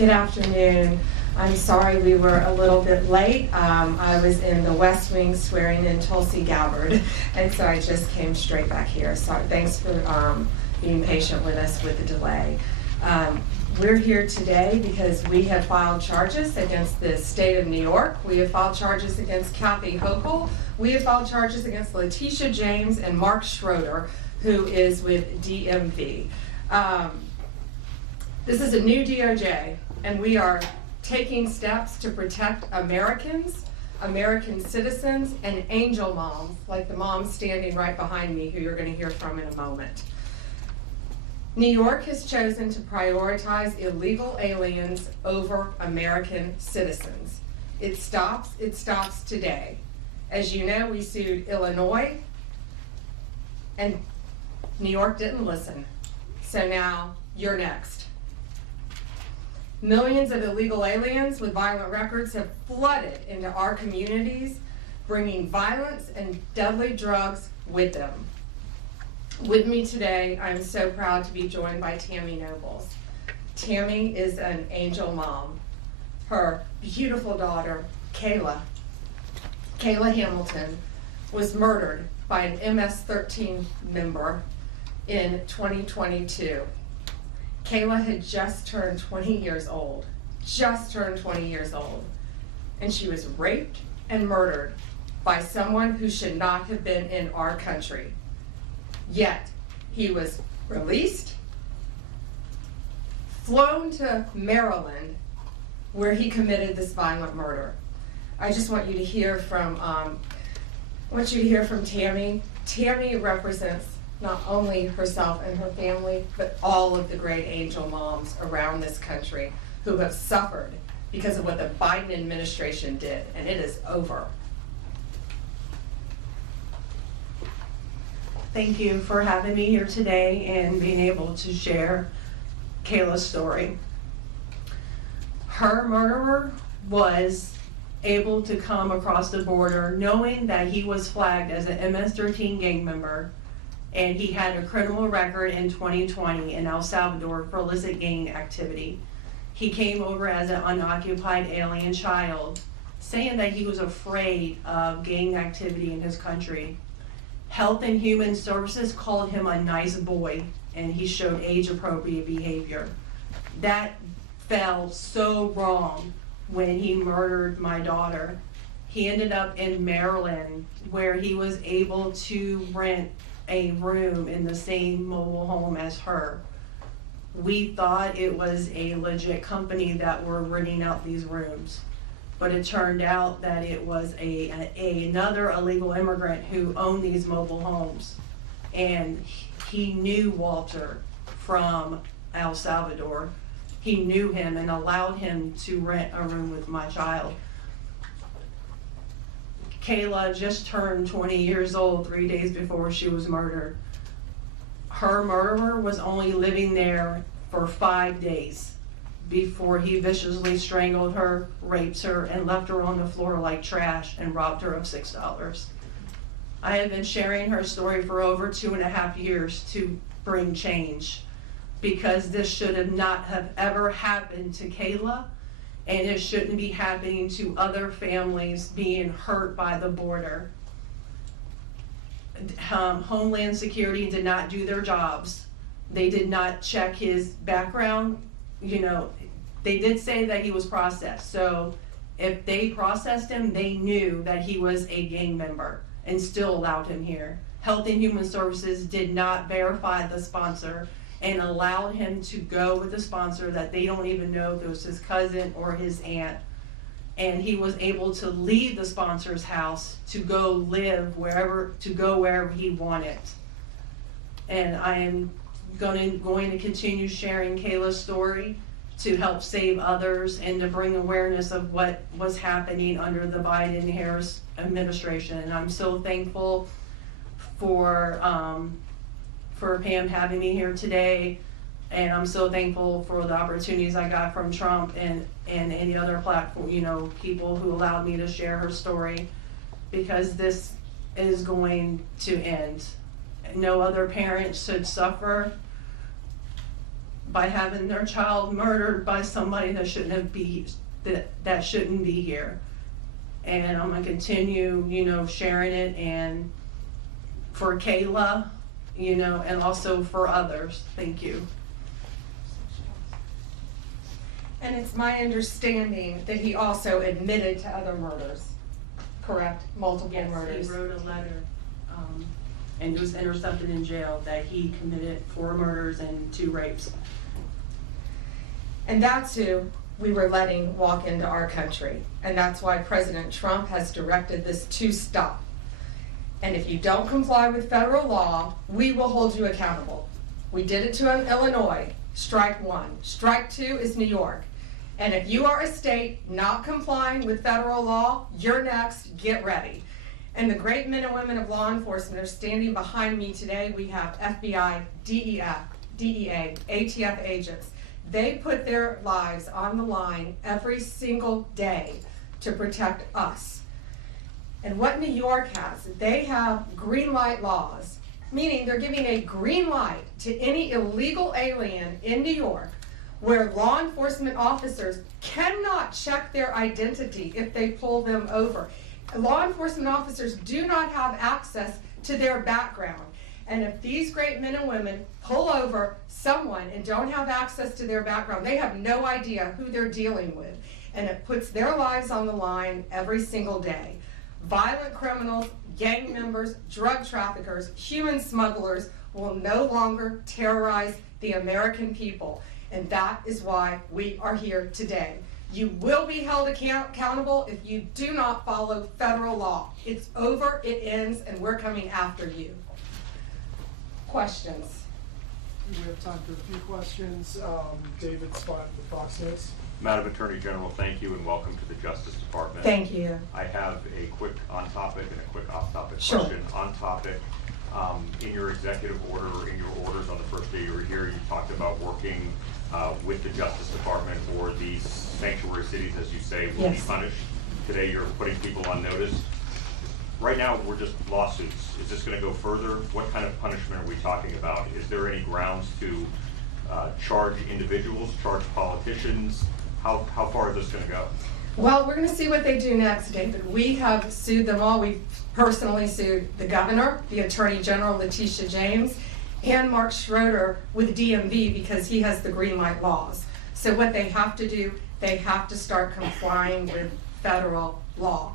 Good afternoon. I'm sorry we were a little bit late. I was in the West Wing swearing in Tulsi Gabbard, and so I just came straight back here. So thanks for being patient with us with the delay. We're here today because we have filed charges against the state of New York. We have filed charges against Kathy Hochul. We have filed charges against Letitia James and Mark Schroeder, who is with DMV. This is a new DOJ, and we are taking steps to protect Americans, American citizens, and angel moms, like the mom standing right behind me, who you're going to hear from in a moment. New York has chosen to prioritize illegal aliens over American citizens. It stops today. As you know, we sued Illinois, and New York didn't listen. So now you're next. Millions of illegal aliens with violent records have flooded into our communities, bringing violence and deadly drugs with them. With me today, I'm so proud to be joined by Tammy Nobl. Tammy is an angel mom. Her beautiful daughter, Kayla Hamilton, was murdered by an MS-13 member in 2022. Kayla had just turned 20 years old, and she was raped and murdered by someone who should not have been in our country. Yet, he was released, flown to Maryland, where he committed this violent murder. I just want you to hear from, Tammy. Tammy represents not only herself and her family, but all of the great angel moms around this country who have suffered because of what the Biden administration did, and it is over. Thank you for having me here today and being able to share Kayla's story. Her murderer was able to come across the border knowing that he was flagged as an MS-13 gang member, and he had a criminal record in 2020 in El Salvador for illicit gang activity. He came over as an unoccupied alien child, saying that he was afraid of gang activity in his country. Health and Human Services called him a nice boy, and he showed age-appropriate behavior. That fell so wrong when he murdered my daughter. He ended up in Maryland, where he was able to rent a room in the same mobile home as her. We thought it was a legit company that were renting out these rooms, but it turned out that it was another illegal immigrant who owned these mobile homes, and he knew Walter from El Salvador. He knew him and allowed him to rent a room with my child. Kayla just turned 20 years old 3 days before she was murdered. Her murderer was only living there for 5 days before he viciously strangled her, raped her, and left her on the floor like trash and robbed her of $6. I have been sharing her story for over 2.5 years to bring change, because this should not have ever happened to Kayla, and it shouldn't be happening to other families being hurt by the border. Homeland Security did not do their jobs. They did not check his background. You know, they did say that he was processed. So if they processed him, they knew that he was a gang member and still allowed him here. Health and Human Services did not verify the sponsor and allowed him to go with a sponsor that they don't even know if it was his cousin or his aunt. And he was able to leave the sponsor's house to go live wherever he wanted. And I am going to continue sharing Kayla's story to help save others and to bring awareness of what was happening under the Biden-Harris administration. And I'm so thankful for Pam having me here today, and I'm so thankful for the opportunities I got from Trump and any other platform, people who allowed me to share her story, because this is going to end. No other parent should suffer by having their child murdered by somebody that shouldn't be here. And I'm gonna continue, sharing it, and for Kayla, and also for others. Thank you. And it's my understanding that he also admitted to other murders, correct? Multiple murders. He wrote a letter, and it was intercepted in jail, that he committed 4 murders and 2 rapes. And that's who we were letting walk into our country. And that's why President Trump has directed this to stop. And if you don't comply with federal law, we will hold you accountable. We did it to Illinois, strike 1. Strike 2 is New York. And if you are a state not complying with federal law, you're next, get ready. And the great men and women of law enforcement are standing behind me today. We have FBI, DEA, ATF agents. They put their lives on the line every single day to protect us. And what New York has, they have green light laws, meaning they're giving a green light to any illegal alien in New York, where law enforcement officers cannot check their identity if they pull them over. Law enforcement officers do not have access to their background. And if these great men and women pull over someone and don't have access to their background, they have no idea who they're dealing with. And it puts their lives on the line every single day. Violent criminals, gang members, drug traffickers, human smugglers will no longer terrorize the American people. And that is why we are here today. You will be held accountable if you do not follow federal law. It's over, it ends, and we're coming after you. Questions? We have time for a few questions. David Spot, the Fox News. Madam Attorney General, thank you and welcome to the Justice Department. Thank you. I have a quick on-topic and a quick off-topic Sure. question. On-topic, in your executive order, or in your orders on the first day you were here, you talked about working with the Justice Department, or these sanctuary cities, as you say, will be Yes. punished. Today you're putting people on notice. Right now, we're just lawsuits. Is this gonna go further? What kind of punishment are we talking about? Is there any grounds to charge individuals, charge politicians? How far is this gonna go? Well, we're going to see what they do next, David. We have sued them all. We've personally sued the governor, the Attorney General Letitia James, and Mark Schroeder with DMV because he has the green light laws. So what they have to do, they have to start complying with federal law.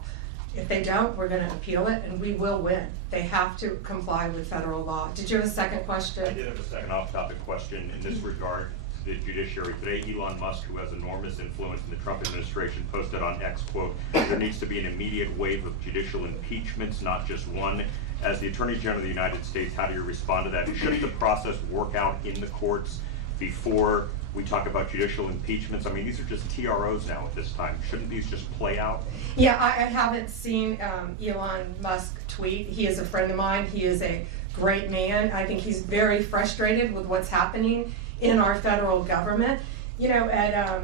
If they don't, we're going to appeal it and we will win. They have to comply with federal law. Did you have a second question? I did have a second off-topic question in this regard. The judiciary today, Elon Musk, who has enormous influence in the Trump administration, posted on X, quote, "There needs to be an immediate wave of judicial impeachments, not just one." As the Attorney General of the United States, how do you respond to that? Shouldn't the process work out in the courts before we talk about judicial impeachments? I mean, these are just TROs now at this time. Shouldn't these just play out? Yeah, I haven't seen Elon Musk tweet. He is a friend of mine. He is a great man. I think he's very frustrated with what's happening in our federal government. You know, at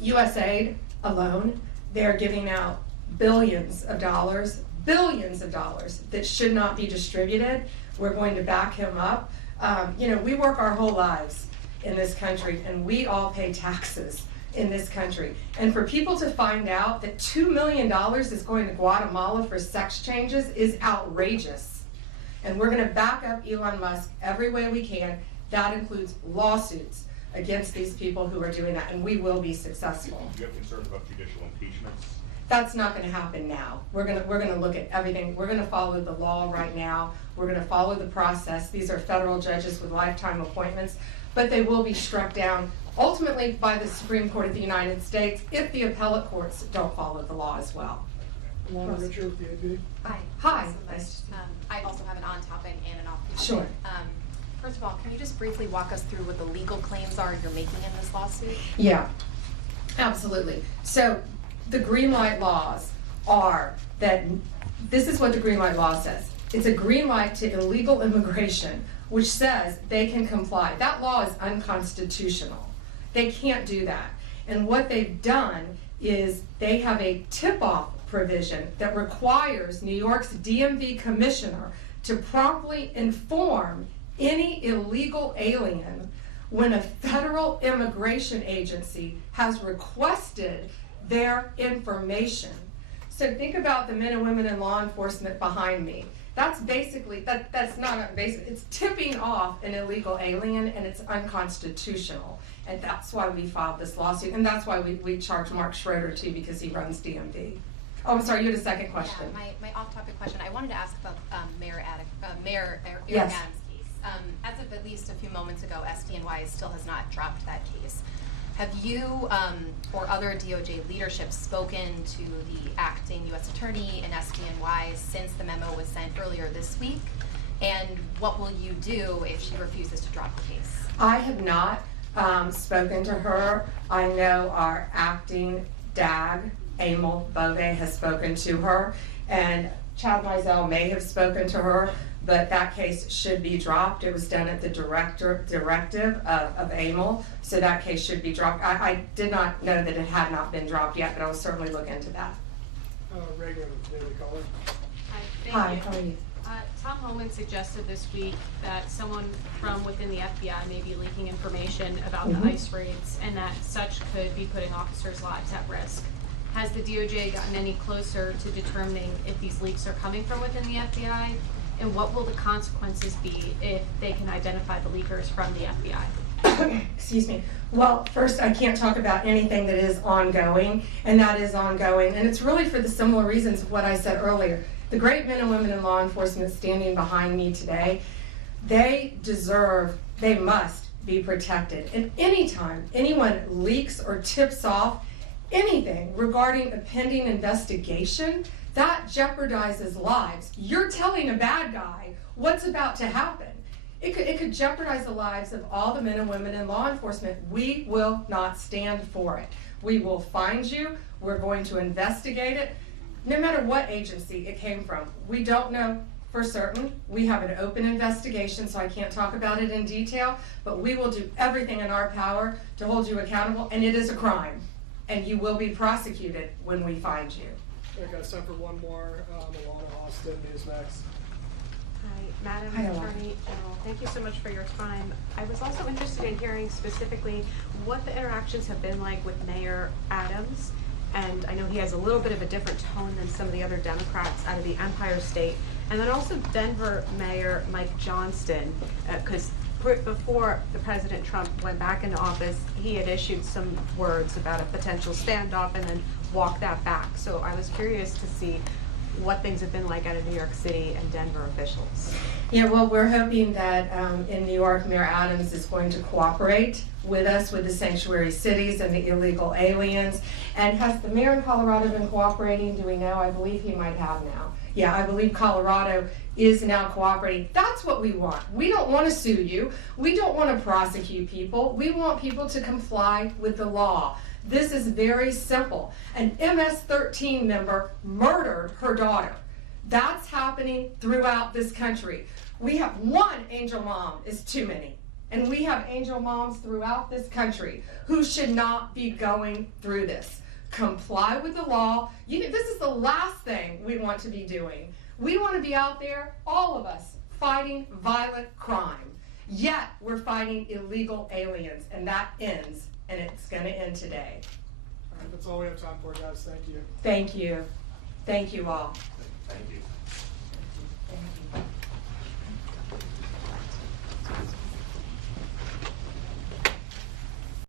USAID alone, they're giving out billions of dollars that should not be distributed. We're going to back him up. You know, we work our whole lives in this country and we all pay taxes in this country. And for people to find out that $2 million is going to Guatemala for sex changes is outrageous. And we're going to back up Elon Musk every way we can. That includes lawsuits against these people who are doing that, and we will be successful. Do you have concerns about judicial impeachments? That's not going to happen now. We're going to look at everything. We're going to follow the law right now. We're going to follow the process. These are federal judges with lifetime appointments, but they will be struck down ultimately by the Supreme Court of the United States if the appellate courts don't follow the law as well. Alana Richard with the AP. Hi. Hi. Thanks so much. I also have an on-topic and an off-topic. Sure. First of all, can you just briefly walk us through what the legal claims are you're making in this lawsuit? Yeah, absolutely. So the green light laws are that, this is what the green light law says. It's a green light to illegal immigration, which says they can comply. That law is unconstitutional. They can't do that. And what they've done is they have a tip-off provision that requires New York's DMV Commissioner to promptly inform any illegal alien when a federal immigration agency has requested their information. So think about the men and women in law enforcement behind me. That's basically, that's not a basic, it's tipping off an illegal alien, and it's unconstitutional. And that's why we filed this lawsuit, and that's why we charged Mark Schroeder too, because he runs DMV. Oh, I'm sorry, you had a second question. Yeah, my off-topic question. I wanted to ask about Mayor Eric Yes. Adams' case. As of at least a few moments ago, SDNY still has not dropped that case. Have you or other DOJ leadership spoken to the acting U.S. Attorney and SDNY since the memo was sent earlier this week? And what will you do if she refuses to drop the case? I have not spoken to her. I know our acting DAG, Angel Mom, has spoken to her, and Chad Mizell may have spoken to her, but that case should be dropped. It was done at the directive of Angel, so that case should be dropped. I did not know that it had not been dropped yet, but I will certainly look into that. Reagan, Daily Caller. Hi, how are you? Tom Homan suggested this week that someone from within the FBI may be leaking information about the ICE raids, and that such could be putting officers' lives at risk. Has the DOJ gotten any closer to determining if these leaks are coming from within the FBI? And what will the consequences be if they can identify the leakers from the FBI? Excuse me. Well, first, I can't talk about anything that is ongoing, and that is ongoing. And it's really for the similar reasons of what I said earlier. The great men and women in law enforcement standing behind me today, they must be protected. And anytime anyone leaks or tips off anything regarding a pending investigation, that jeopardizes lives. You're telling a bad guy what's about to happen. It could jeopardize the lives of all the men and women in law enforcement. We will not stand for it. We will find you. We're going to investigate it, no matter what agency it came from. We don't know for certain. We have an open investigation, so I can't talk about it in detail, but we will do everything in our power to hold you accountable, and it is a crime, and you will be prosecuted when we find you. I got time for one more. Alana Austin, Newsmax. Hi, Madam Hi, Alana. Attorney General. Thank you so much for your time. I was also interested in hearing specifically what the interactions have been like with Mayor Adams. And I know he has a little bit of a different tone than some of the other Democrats out of the Empire State. And then also Denver Mayor Mike Johnston, because before the President Trump went back into office, he had issued some words about a potential standoff and then walked that back. So I was curious to see what things have been like out of New York City and Denver officials. Yeah, well, we're hoping that in New York, Mayor Adams is going to cooperate with us with the sanctuary cities and the illegal aliens. And has the mayor in Colorado been cooperating? Do we know? I believe he might have now. Yeah, I believe Colorado is now cooperating. That's what we want. We don't want to sue you. We don't want to prosecute people. We want people to comply with the law. This is very simple. An MS-13 member murdered her daughter. That's happening throughout this country. We have one Angel Mom is too many. And we have Angel Moms throughout this country who should not be going through this. Comply with the law. This is the last thing we want to be doing. We want to be out there, all of us, fighting violent crime. Yet we're fighting illegal aliens, and that ends, and it's going to end today. All right, that's all we have time for, guys. Thank you. Thank you. Thank you all. Thank you. Thank you.